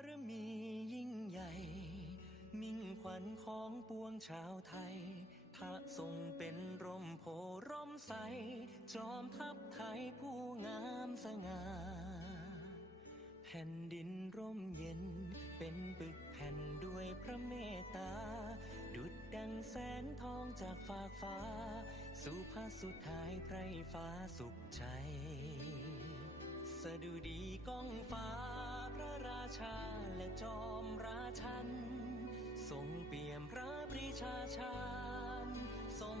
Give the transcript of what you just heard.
ารมียิ่งใหญ่ มิ่งขวัญของปวงชาวไทยถ้าทรงเป็นร่มโพร่มใส จอมทัพไทยผู้งามสง่าแผ่นดินร่มเย็น เป็นปึกแผ่นด้วยพระเมตตา ดุดดังแสงทองจากฟากฟ้า สู่พระสุดท้ายไพรฟ้าสุขใจสดุดีก้องฟ้าพระราชา จอมราชัน ทรงเปี่ยมพระปรีชาชาญสม